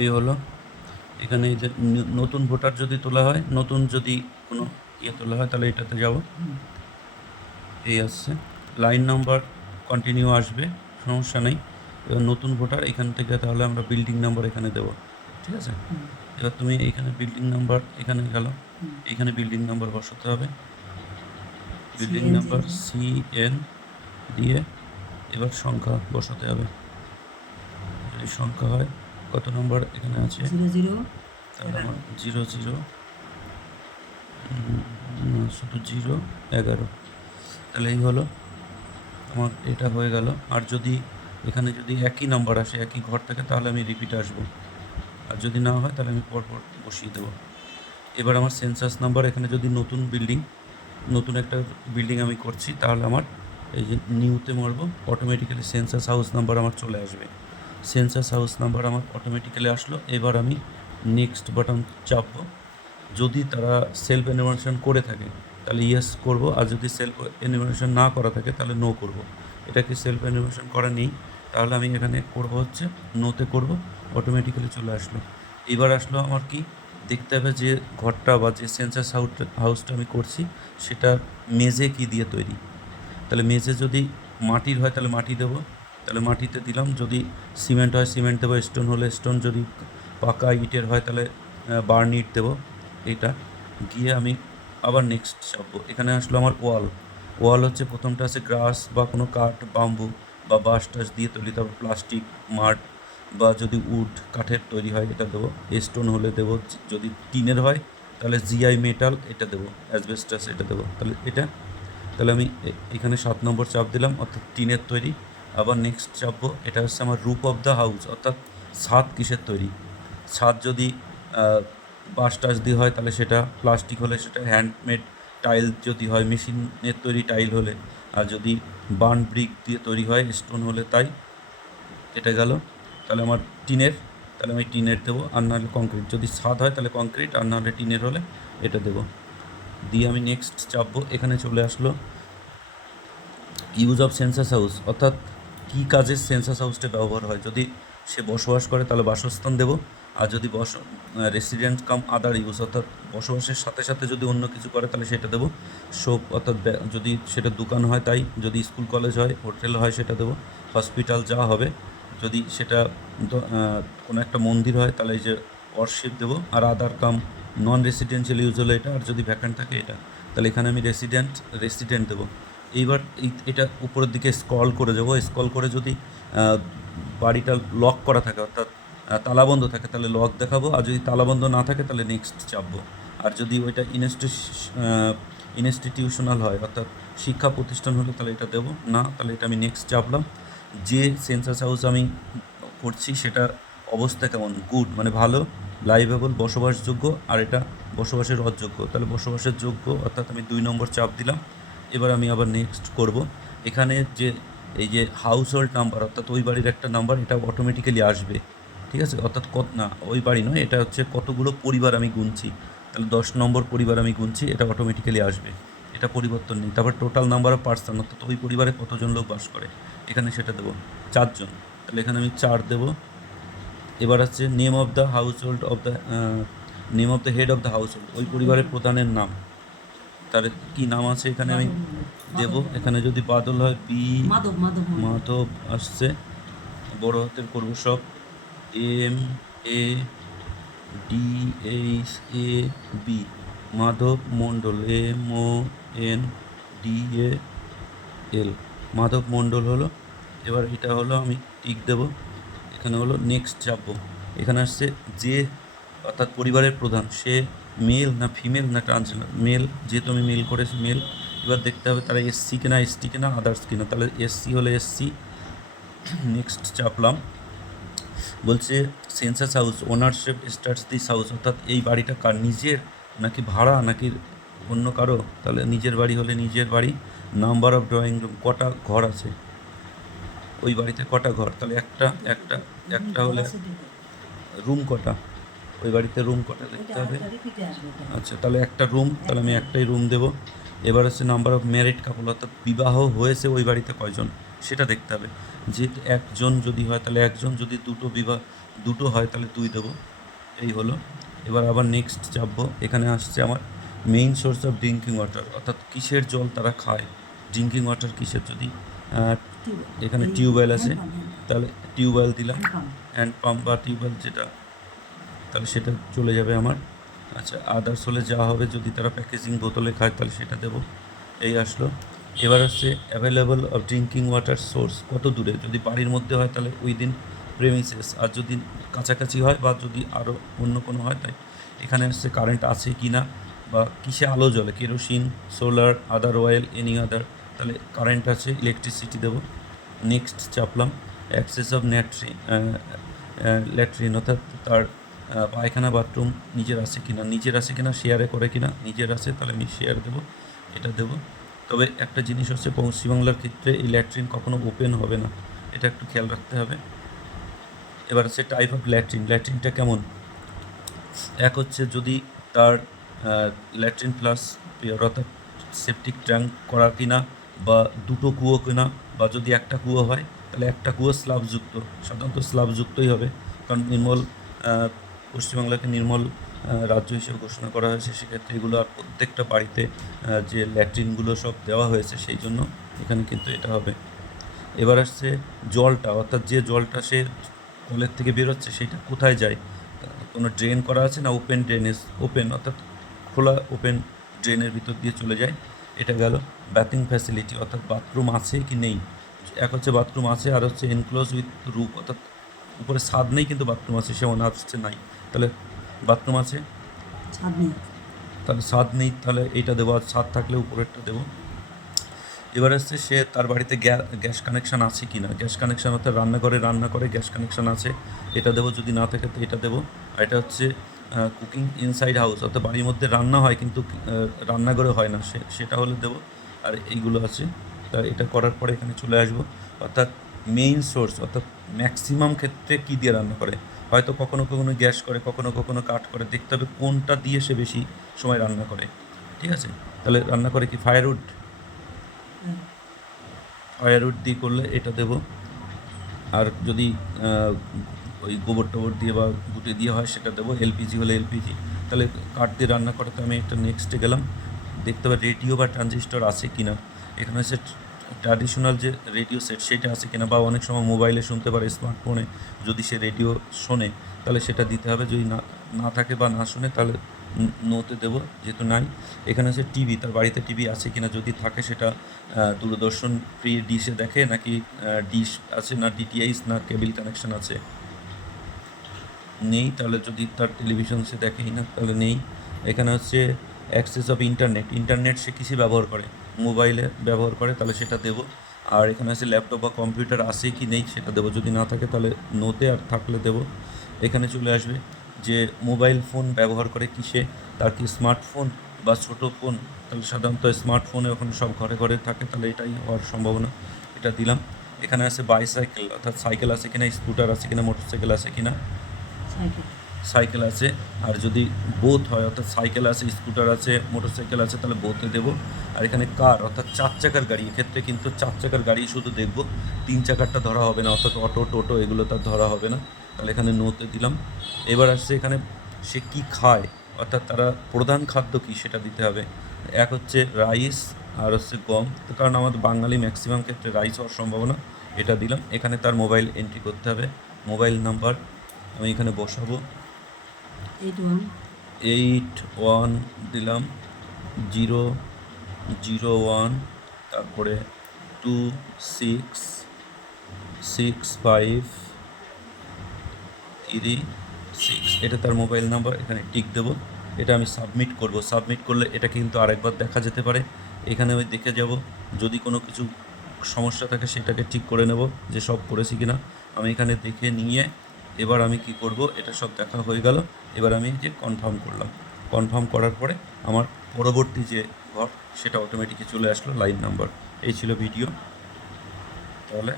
এই হলো। এখানে এই যে নতুন ভোটার যদি তোলা হয়, নতুন যদি কোনো তোলা হয়, তাহলে এটাতে যাব। এই আসছে লাইন নাম্বার, কন্টিনিউ আসবে, সমস্যা নেই। এবার নতুন ভোটার এখান থেকে তাহলে আমরা বিল্ডিং নাম্বার এখানে দেব, ঠিক আছে। এবার তুমি এইখানে বিল্ডিং নাম্বার এখানে গেল, এখানে বিল্ডিং নাম্বার বসাতে হবে, বিল্ডিং নাম্বার CN দিয়ে এবার সংখ্যা বসাতে হবে। যদি সংখ্যা হয়, কত নম্বর এখানে আছে, তাহলে আমার 00, শুধু 011, তাহলে এই হলো আমার, এটা হয়ে গেল। আর যদি এখানে যদি একই নাম্বার আসে, একই ঘর থাকে, তাহলে আমি রিপিট আসবো, আর যদি না হয় তাহলে আমি পরপর বসিয়ে দেবো। এবার আমার সেন্সাস নাম্বার, এখানে যদি নতুন একটা বিল্ডিং আমি করছি, তাহলে আমার এই যে নিউতে মারবো, অটোমেটিক্যালি সেন্সাস হাউস নাম্বার আমার চলে আসবে। সেন্সাস হাউস নাম্বার আমার অটোমেটিক্যালি আসলো। এবার আমি নেক্সট বাটন চাপবো। যদি তারা সেলফ এনিমেশন করে থাকে তাহলে ইয়েস করব, আর যদি সেলফ এনিমেশন না করা থাকে তাহলে নো করব। এটা কি সেলফ এনিমেশন করা নেই, তাহলে আমি এখানে করব হচ্ছে নোতে করব, অটোমেটিক্যালি চলে আসলো। এবার আসলো আমার কি দেখতে হবে, যে ঘরটা বা যে সেন্সাস হাউসটা আমি করছি সেটা মেঝে কি দিয়ে তৈরি। তাহলে মেঝে যদি মাটির হয় তাহলে মাটি দেবো, তাহলে মাটিতে দিলাম। যদি সিমেন্ট হয় সিমেন্ট দেবো, স্টোন হলে স্টোন, যদি পাকা ইটের হয় তাহলে বার্ন ইট দেবো। এইটা গিয়ে আমি আবার নেক্সট চাপবো। এখানে আসলো আমার ওয়াল হচ্ছে প্রথমটা আছে গ্রাস বা কোনো কাঠ, বাম্বু বা বাঁশ টাস দিয়ে তৈরি, তারপর প্লাস্টিক, মাড বা যদি উড কাঠের তৈরি হয় এটা দেবো, স্টোন হলে দেবো, যদি টিনের হয় তাহলে GI মেটাল এটা দেবো, অ্যাসবেস্টাস এটা দেবো। তাহলে আমি এখানে 7 নম্বর চাপ দিলাম, অর্থাৎ টিনের তৈরি। আবার নেক্সট চাপবো, এটা হচ্ছে আমার রুফ অফ দ্য হাউস, অর্থাৎ ছাদ কিসের তৈরি। ছাদ যদি বাঁশ টাস দিয়ে হয় তাহলে সেটা, প্লাস্টিক হলে সেটা, হ্যান্ডমেড টাইল যদি হয় মেশিনের তৈরি টাইল হলে, আর যদি বার্ন ব্রিক দিয়ে তৈরি হয়, স্টোন হলে তাই। এটা গেল। তাহলে আমার টিনের, তাহলে আমি টিনের দেবো, আর নাহলে কংক্রিট, যদি ছাদ হয় তাহলে কংক্রিট, আর নাহলে টিনের হলে এটা দেবো। দিয়ে আমি নেক্সট চাপবো। এখানে চলে আসলো ইউজ অফ সেন্সাস হাউস, অর্থাৎ কী কাজে সেন্সাস হাউসটা ব্যবহার হয়। যদি সে বসবাস করে তাহলে বাসস্থান দেব, আর যদি রেসিডেন্ট কাম আদার ইউজ, অর্থাৎ বসবাসের সাথে সাথে যদি অন্য কিছু করে তাহলে সেটা দেবো। শোপ, অর্থাৎ যদি সেটা দোকান হয় তাই, যদি স্কুল কলেজ হয়, হোটেল হয় সেটা দেবো, হসপিটাল যা হবে। যদি সেটা কোনো একটা মন্দির হয় তাহলে এই যে ওয়ারশিপ দেবো, আর আদার কাম নন রেসিডেন্সিয়াল ইউজ হলে এটা, আর যদি ভ্যাকান্ট থাকে এটা। তাহলে এখানে আমি রেসিডেন্ট দেবো। এইবার এটা উপরের দিকে স্ক্রল করে যাবো, স্ক্রল করে যদি বাড়িটা লক করা থাকে, অর্থাৎ তালাবন্ধ থাকে, তাহলে লক দেখাবো, আর যদি তালাবন্ধ না থাকে তাহলে নেক্সট চাপবো। আর যদি ওইটা ইনস্টিটিউশনাল হয়, অর্থাৎ শিক্ষা প্রতিষ্ঠান হলে, তাহলে এটা দেবো না, তাহলে এটা আমি নেক্সট চাপলাম। যে সেন্সাস হাউস আমি করছি সেটার অবস্থা কেমন, গুড মানে ভালো, লাইভেবল, বসবাসযোগ্য, আর এটা বসবাসের অযোগ্য, তাহলে বসবাসের যোগ্য, অর্থাৎ আমি 2 নম্বর চাপ দিলাম। এবার আমি আবার নেক্সট করব। এখানে যে এই যে হাউস হোল্ড নাম্বার, অর্থাৎ ওই বাড়ির একটা নাম্বার, এটা অটোমেটিক্যালি আসবে, ঠিক আছে। অর্থাৎ না, ওই বাড়ি নয়, এটা হচ্ছে কতগুলো পরিবার আমি গুনছি, তাহলে 10 নম্বর পরিবার আমি গুনছি, এটা অটোমেটিক্যালি আসবে, এটা পরিবর্তন নেই। তারপর টোটাল নাম্বার অফ পার্সন, অর্থাৎ ওই পরিবারে কতজন লোক বাস করে, এখানে সেটা দেবো 4 জন, তাহলে এখানে আমি 4 দেবো। এবার হচ্ছে name of the house hold of the name of the head of the house hold, ওই পরিবারের প্রধানের নাম, তার কি নাম আছে এখানে আমি দেব। এখানে যদি বাদল হয়, মাধব আসছে, বড় হাতের করবো সব, MADHAB, মাধব মণ্ডল, MONDAL, মাধব মণ্ডল হলো। এবার এটা হলো, আমি টিক দেব। এখানে হলো নেক্সট চাপবো। এখানে আসছে যে, অর্থাৎ পরিবারের প্রধান, সে মেল না ফিমেল না ট্রান্সজেন্ডার, মেল, যেহেতু আমি মেল করেছি মেল। এবার দেখতে হবে তারা SC কিনা, ST কিনা, আদার্স কিনা, তাহলে SC হলে SC, নেক্সট চাপলাম। বলছে census house ownership starts this house, অর্থাৎ এই বাড়িটা কার, নিজের নাকি ভাড়া নাকি অন্য কারো, তাহলে নিজের বাড়ি হলে নিজের বাড়ি। নাম্বার অফ ড্রয়িং রুম, কটা ঘর আছে ওই বাড়িতে, কটা ঘর, তাহলে একটা হলে রুম কটা, ওই বাড়িতে রুম কটা দেখতে হবে। আচ্ছা, তাহলে একটা রুম, তাহলে আমি একটাই রুম দেবো। এবার হচ্ছে নাম্বার অফ ম্যারিড কাপল, অর্থাৎ বিবাহ হয়েছে ওই বাড়িতে কয়জন সেটা দেখতে হবে। যেহেতু একজন যদি হয় তাহলে একজন, যদি দুটো হয় তাহলে 2 দেবো। এই হলো। এবার আবার নেক্সট চাপবো। এখানে আসছে আমার main source of drinking water, অর্থাৎ কিসের জল তারা খায়, ড্রিঙ্কিং ওয়াটার কিসের। যদি এখানে টিউবওয়েল আছে তাহলে টিউবওয়েল দিলাম, হ্যান্ড পাম্প বা টিউবওয়েল যেটা, তাহলে সেটা চলে যাবে আমার। আচ্ছা, আদার্স হলে যা হবে, যদি তারা প্যাকেজিং বোতলে খায় তাহলে সেটা দেবো। এই আসলো। এবার আসছে available of drinking water source, কত দূরে। যদি বাড়ির মধ্যে হয় তাহলে উইদিন প্রেমিসেস, আর যদি কাছাকাছি হয় বা যদি আরও অন্য কোনো হয়, তাই এখানে আসছে কারেন্ট আছে কি না, বা কিসে আলো জ্বলে, কেরোসিন, সোলার, আদার অয়েল, এনি আদার, তাহলে কারেন্ট আছে, ইলেকট্রিসিটি দেবো। নেক্সট চাপলাম। অ্যাক্সেস অফ ল্যাট্রিন, অর্থাৎ তার পায়খানা বাথরুম নিজের আছে কিনা, শেয়ারে করে কিনা, নিজের আছে তাহলে আমি শেয়ার দেবো, এটা দেবো। তবে একটা জিনিস হচ্ছে, পশ্চিমবাংলার ক্ষেত্রে এই ল্যাট্রিন কখনো ওপেন হবে না, এটা একটু খেয়াল রাখতে হবে। এবার হচ্ছে টাইপ অফ ল্যাট্রিনটা কেমন। এক হচ্ছে যদি তার ল্যাট্রিন প্লাস পিওর, অর্থাৎ সেপটিক ট্যাঙ্ক করা কিনা, বা দুটো কুয়ো কিনা, বা যদি একটা কুয়ো হয় তাহলে একটা কুয়ো স্ল্যাবযুক্ত, সাধারণত স্ল্যাবযুক্তই হবে, কারণ পশ্চিমবাংলাকে নির্মল রাজ্য হিসেবে ঘোষণা করা হয়েছে, সেক্ষেত্রে এগুলো আর প্রত্যেকটা বাড়িতে যে ল্যাট্রিনগুলো সব দেওয়া হয়েছে, সেই জন্য এখানে কিন্তু এটা হবে। এবার আসছে জলটা, অর্থাৎ যে জলটা সে কলের থেকে বেরোচ্ছে সেটা কোথায় যায়, কোনো ড্রেন করা আছে না ওপেন, অর্থাৎ খোলা ওপেন ড্রেনের ভিতর দিয়ে চলে যায়, এটা গেল। ব্যাথিং ফ্যাসিলিটি, অর্থাৎ বাথরুম আছে কি নেই। এক হচ্ছে বাথরুম আছে, আর হচ্ছে এনক্লোজ উইথ রুফ, অর্থাৎ উপরে ছাদ নেই কিন্তু বাথরুম আছে, সে মনে হচ্ছে নাই, তাহলে বাথরুম আছে, তাহলে ছাদ নেই, তাহলে এইটা দেবো, আর ছাদ থাকলে উপরেরটা দেবো। এবার আসছে সে তার বাড়িতে গ্যাস কানেকশান আছে কি না, গ্যাস কানেকশান অর্থাৎ রান্না করে গ্যাস কানেকশান আছে, এটা দেবো। যদি না থাকে তো এটা দেবো। আর এটা হচ্ছে কুকিং ইনসাইড হাউস, অর্থাৎ বাড়ির মধ্যে রান্না হয় কিন্তু রান্নাঘরে হয় না, সেটা হলে দেবো। আর এইগুলো আছে, তা এটা করার পরে এখানে চলে আসবো। অর্থাৎ মেইন সোর্স, অর্থাৎ ম্যাক্সিমাম ক্ষেত্রে কী দিয়ে রান্না করে, হয়তো কখনো কখনো গ্যাস করে, কখনো কখনো কাঠ করে, দেখতে হবে কোনটা দিয়ে সে বেশি সময় রান্না করে। ঠিক আছে, তাহলে রান্না করে কি ফায়ারউড দিয়ে করলে এটা দেবো। আর যদি ওই গোবর টোবর দিয়ে বা গুটে দিয়ে হয় সেটা দেবো। এলপিজি হলে এলপিজি, তাহলে কাঠ দিয়ে রান্না করাতে আমি একটা নেক্সটে গেলাম। দেখতে হবে রেডিও বা ট্রানজিস্টর আছে কি না। এখানে হচ্ছে ট্র্যাডিশনাল যে রেডিও সেট সেটা আছে কিনা, বা অনেক সময় মোবাইলে শুনতে পারে, স্মার্টফোনে যদি সে রেডিও শোনে তাহলে সেটা দিতে হবে। যদি না থাকে বা না শোনে তাহলে নোতে দেবো, যেহেতু নাই। এখানে হচ্ছে টিভি, তার বাড়িতে টিভি আছে কিনা, যদি থাকে সেটা দূরদর্শন ফ্রি ডিশে দেখে নাকি ডিশ আছে না, ডিটিএইচ না কেবল কানেকশন আছে, নেই, তাহলে যদি তার টেলিভিশন সে দেখেই না তাহলে নেই। এখানে হচ্ছে অ্যাক্সেস অফ ইন্টারনেট সে কিসে ব্যবহার করে, মোবাইলে ব্যবহার করে, তাহলে সেটা দেবো। আর এখানে আছে ল্যাপটপ বা কম্পিউটার আছে কি নেই সেটা দেবো, যদি না থাকে তাহলে নোতে, আর থাকলে দেবো। এখানে চলে আসবে যে মোবাইল ফোন ব্যবহার করে কিসে, তার কি স্মার্টফোন বা ছোটো ফোন, তাহলে সাধারণত স্মার্টফোনে ওখানে সব ঘরে ঘরে থাকে, তাহলে এটাই হওয়ার সম্ভাবনা, এটা দিলাম। এখানে আছে বাইসাইকেল, অর্থাৎ সাইকেল আছে কিনা, স্কুটার আছে কিনা, মোটরসাইকেল আছে কিনা, সাইকেল আছে। আর যদি বোথ হয়, অর্থাৎ সাইকেল আছে, স্কুটার আছে, মোটরসাইকেল আছে, তাহলে বোথে দেবো। আর এখানে কার, অর্থাৎ 4 চাকার গাড়ি, এক্ষেত্রে কিন্তু 4 চাকার গাড়ি শুধু দেখবো, 3 চাকারটা ধরা হবে না, অর্থাৎ অটো টোটো এগুলো তার ধরা হবে না, তাহলে এখানে নোতে দিলাম। এবার আসছে এখানে সে কী খায়, অর্থাৎ তারা প্রধান খাদ্য কী সেটা দিতে হবে। এক হচ্ছে রাইস, আর হচ্ছে গম, তো কারণ আমাদের বাঙালি ম্যাক্সিমাম ক্ষেত্রে রাইস হওয়ার সম্ভাবনা, এটা দিলাম। এখানে তার মোবাইল এন্ট্রি করতে হবে, মোবাইল নাম্বার আমি এখানে বসাবো 81 দিলাম, 001, তারপরে 266536, এটা তার মোবাইল নাম্বার, এখানে টিক দেবো। এটা আমি সাবমিট করব। সাবমিট করলে এটা কিন্তু আরেকবার দেখা যেতে পারে, এখানে আমি দেখে যাব, যদি কোনো কিছু সমস্যা থাকে সেটাকে ঠিক করে নেব যে সব করেছি কিনা। আমি এখানে দেখে নিয়ে এবার আমি কি করব, এটা সব দেখা হয়ে গেল। এবার আমি যে কনফার্ম করলাম, কনফার্ম করার পরে আমার পরবর্তী যে ঘর সেটা অটোমেটিকই চলে আসলো, লাইন নাম্বার। এই ছিল ভিডিও, তাহলে